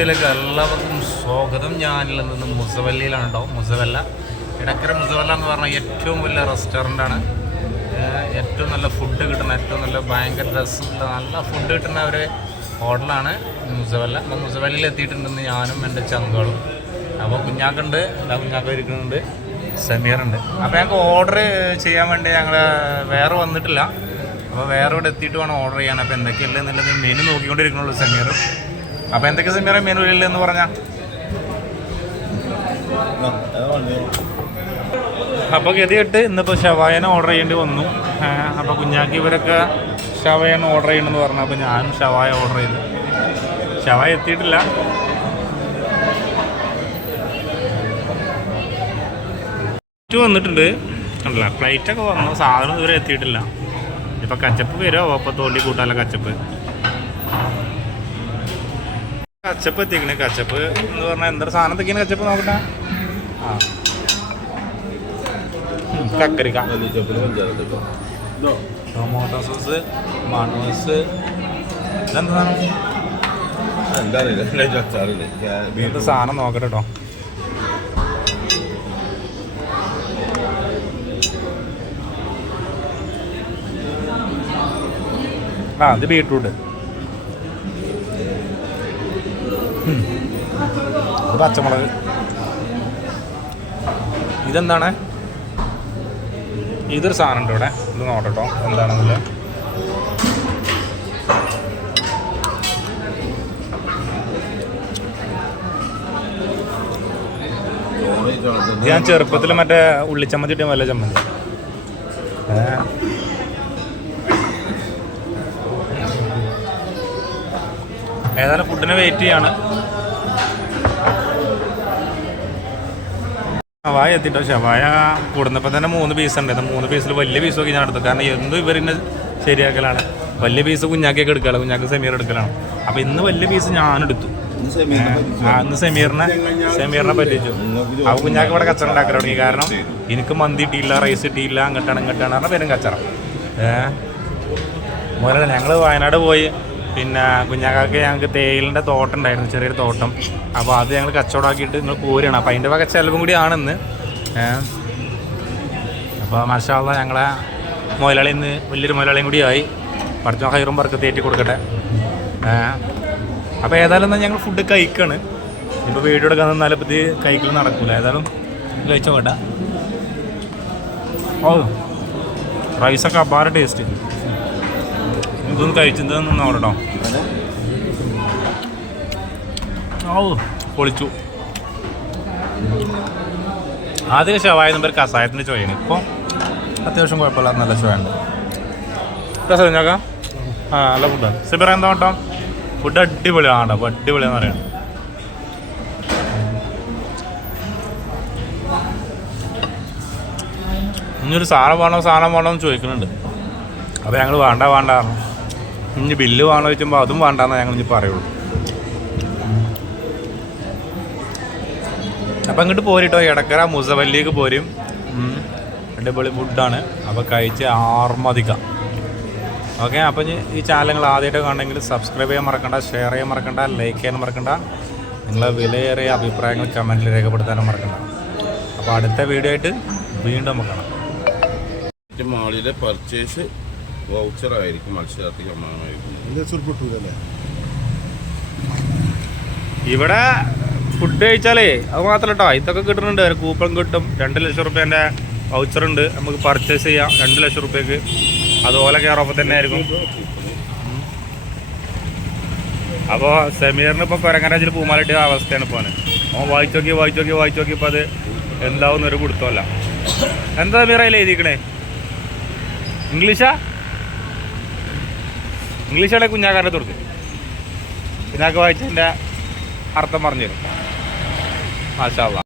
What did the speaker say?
വീഡിയോയിലേക്ക് എല്ലാവർക്കും സ്വാഗതം. ഞാനിൽ നിന്ന് മുസവല്ലിയിലാണ് മുസവല്ല. ഇടക്കര മുസവല്ല എന്ന് പറഞ്ഞാൽ ഏറ്റവും വലിയ റെസ്റ്റോറന്റ് ആണ്. ഏറ്റവും നല്ല ഫുഡ് കിട്ടുന്ന ഏറ്റവും നല്ല ഭയങ്കര രസമുള്ള നല്ല ഫുഡ് കിട്ടുന്ന ഒരു ഹോട്ടലാണ് മുസവല്ല. അപ്പോൾ മുസവല്ലയിൽ എത്തിയിട്ടുണ്ടെന്ന് ഞാനും എന്റെ ചങ്കളും. അപ്പോൾ കുഞ്ഞാക്കുണ്ട്. എല്ലാ കുഞ്ഞാക്കും ഇരിക്കുന്നുണ്ട്. സമീറുണ്ട്. അപ്പോൾ ഞങ്ങൾക്ക് ഓർഡർ ചെയ്യാൻ വേണ്ടി ഞങ്ങൾ വേറെ വന്നിട്ടില്ല. അപ്പോൾ വേറെ ഇവിടെ എത്തിയിട്ട് വേണം ഓർഡർ ചെയ്യാൻ. അപ്പോൾ എന്തൊക്കെയല്ലേ എന്നുള്ളത് മെനു നോക്കിക്കൊണ്ടിരിക്കണുള്ളൂ സമീർ അപ്പോൾ എന്തൊക്കെ സമീറ മെനു എന്ന് പറഞ്ഞാൽ അപ്പോൾ ഗതികെട്ട് ഇന്നിപ്പോൾ ഷവായന ഓർഡർ ചെയ്യേണ്ടി വന്നു. അപ്പോൾ കുഞ്ഞാക്കി ഇവരൊക്കെ ഷവായന ഓർഡർ ചെയ്യണമെന്ന് പറഞ്ഞു അപ്പോൾ ഞാനും ഷവായ ഓർഡർ ചെയ്തു. ഷവായ എത്തിയിട്ടില്ല. വന്നിട്ടുണ്ട്. ഫ്ലൈറ്റ് പ്ലേറ്റൊക്കെ വന്നു. സാധനം ഇതുവരെ എത്തിയിട്ടില്ല. ഇപ്പൊ കച്ചപ്പ് വരുമോ അപ്പോൾ തോണ്ടി കൂട്ടാല കച്ചപ്പ്. കച്ചപ്പ് എത്തിക്കണേ കച്ചപ്പ്. എന്ന് പറഞ്ഞാൽ എന്തൊരു സാധനം എത്തിക്കണേ കച്ചപ്പ് നോക്കട്ടെ? ആ. കക്കരിക്ക. ടൊമാറ്റോ സോസ് മണോസ്. വീട്ടിൽ സാധനം? നോക്കട്ടെ കേട്ടോ ആ ഇത് ബീട്രൂട്ട്. ഇത് പച്ചമുളക്. ഇതെന്താണ്? ഇതൊരു സാധനം ഉണ്ട് ഇവിടെ. ഇത് നോക്കട്ടോ എന്താണെന്നില്ല ഞാൻ ചെറുപ്പത്തിൽ മറ്റേ ഉള്ളിച്ചമ്മന്തി ഇട്ട വല്ല ചമ്മന്തി. ഏതായാലും ഫുഡിന് വെയിറ്റ് ചെയ്യാണ്. ഷവായ എത്തിട്ടോ? ഷവായ കൂടുന്നപ്പോൾ തന്നെ മൂന്ന് പീസ് ഉണ്ട്. അത് മൂന്ന് പീസിൽ വലിയ പീസൊക്കെ ഞാൻ എടുത്തു. കാരണം എന്തും ഇവരിന്നെ ശരിയാക്കലാണ്. വലിയ പീസ് കുഞ്ഞാക്കിയൊക്കെ എടുക്കല കുഞ്ഞാക്ക് സെമീർ എടുക്കലാണ്. അപ്പോൾ ഇന്ന് വലിയ പീസ് ഞാൻ എടുത്തു. ആ ഇന്ന് സെമീറിനെ സെമീറിനെ പറ്റിച്ചു. അപ്പോൾ കുഞ്ഞാക്ക് ഇവിടെ കച്ചറ ഉണ്ടാക്കാൻ തുടങ്ങി. കാരണം എനിക്ക് മന്തി ഇട്ടിയില്ല റൈസ് ഇട്ടിയില്ല അങ്ങോട്ടാണ് ഇങ്ങോട്ടാണ് പറഞ്ഞാൽ പേരും കച്ചറ. ഏഹ് മോനെ ഞങ്ങൾ വയനാട് പോയി. പിന്നെ കുഞ്ഞാക്കാക്ക് ഞങ്ങൾക്ക് തേയിലിന്റെ തോട്ടം ഉണ്ടായിരുന്നു ചെറിയൊരു തോട്ടം. അപ്പോൾ അത് ഞങ്ങൾ കച്ചവടമാക്കിയിട്ട് നിങ്ങൾ പോരുകയാണ് അപ്പോൾ അതിന്റെ വക ചിലവും കൂടി ആണെന്ന്. അപ്പോൾ മാഷാള്ള ഞങ്ങളെ മുതലാളി ഇന്ന് വലിയൊരു മുതലാളിയും കൂടി ആയി. പഠിച്ച ഹൈറും വർക്ക് തേറ്റി കൊടുക്കട്ടെ. അപ്പോൾ ഏതായാലും ഞങ്ങൾ ഫുഡ് കഴിക്കാണ്. ഇപ്പോൾ വീഡിയോ എടുക്കാൻ നിന്നാൽ ഇപ്പോൾ ഇത് കഴിക്കൽ നടക്കില്ല ഏതായാലും കഴിച്ചോ വേണ്ട ഓ. റൈസൊക്കെ അപാര ടേസ്റ്റ് ഇതൊന്ന് കഴിച്ചത് നോക്കട്ടോ ഓ പൊളിച്ചു. ആദ്യം ഷവായ നമ്പർ കസായത്തിന്റെ ചോയാണ്. ഇപ്പോൾ അത്യാവശ്യം കുഴപ്പമില്ല നല്ല ചോയുണ്ട് രസം ആ നല്ല ഫുഡാണ് സിബിറ എന്താ കേട്ടോ ഫുഡ് അടിപൊളിയാണ് അപ്പോൾ അടിപൊളിയാന്ന് പറയാം. ഇനിയൊരു സാധനം വേണോ സാധനം വേണോ എന്ന് ചോദിക്കുന്നുണ്ട്. അപ്പോൾ ഞങ്ങൾ വേണ്ട വേണ്ട. പറഞ്ഞു. ഇനി ബില്ല് വേണോ ചോദിക്കുമ്പോൾ അതും വേണ്ടെന്ന് ഞങ്ങൾ ഇനി പറയുള്ളൂ. അപ്പം അങ്ങോട്ട് പോരിട്ടോ ഇടക്കര മുസവല്ലിക്ക് പോരും. അടിപൊളി ഫുഡാണ്. അപ്പോൾ കഴിച്ച് ആർമതിക്ക. ഓക്കെ അപ്പം ഈ ചാനൽ നിങ്ങൾ ആദ്യമായിട്ട് കാണണമെങ്കിൽ സബ്സ്ക്രൈബ് ചെയ്യാൻ മറക്കണ്ട ഷെയർ ചെയ്യാൻ മറക്കണ്ട ലൈക്ക് ചെയ്യാൻ മറക്കണ്ട. നിങ്ങളെ വിലയേറിയ അഭിപ്രായങ്ങൾ കമന്റിൽ രേഖപ്പെടുത്താനും മറക്കണ്ട. അപ്പോൾ അടുത്ത വീഡിയോ ആയിട്ട് വീണ്ടും നമുക്ക് കാണാം. മാളിലെ പർച്ചേസ് വൗച്ചർ ആയിരിക്കും മത്സരാർത്ഥി സമ്മാനമായിരിക്കും ഇവിടെ ഫുഡ് കഴിച്ചാലേ അത് മാത്രമല്ല കേട്ടോ ഇതൊക്കെ കിട്ടുന്നുണ്ട്. ഒരു കൂപ്പൺ കിട്ടും. രണ്ട് ലക്ഷം റുപ്യേന്റെ വൗച്ചർ ഉണ്ട്. നമുക്ക് പർച്ചേസ് ചെയ്യാം. രണ്ട് ലക്ഷം റുപ്യക്ക്. അതുപോലെ കയറപ്പം തന്നെ ആയിരിക്കും. അപ്പോൾ സെമീറിന് ഇപ്പോൾ കൊരങ്ങരാജിൽ പൂമാലിട്ട് അവസ്ഥയാണ് ഇപ്പോൾ അവൻ വായിച്ചു നോക്കി വായിച്ചു നോക്കി വായിച്ചു നോക്കി ഇപ്പോൾ അത് എന്താവുന്നൊരു കൊടുത്തല്ല എന്താ അതിൽ എഴുതിക്കണേ ഇംഗ്ലീഷാ? ഇംഗ്ലീഷാണെ കുഞ്ഞാക്കാരുടെ തുറക്ക്. കുഞ്ഞാക്ക് വായിച്ചതിന്റെ അർത്ഥം പറഞ്ഞു തരും മാഷാ അല്ലാ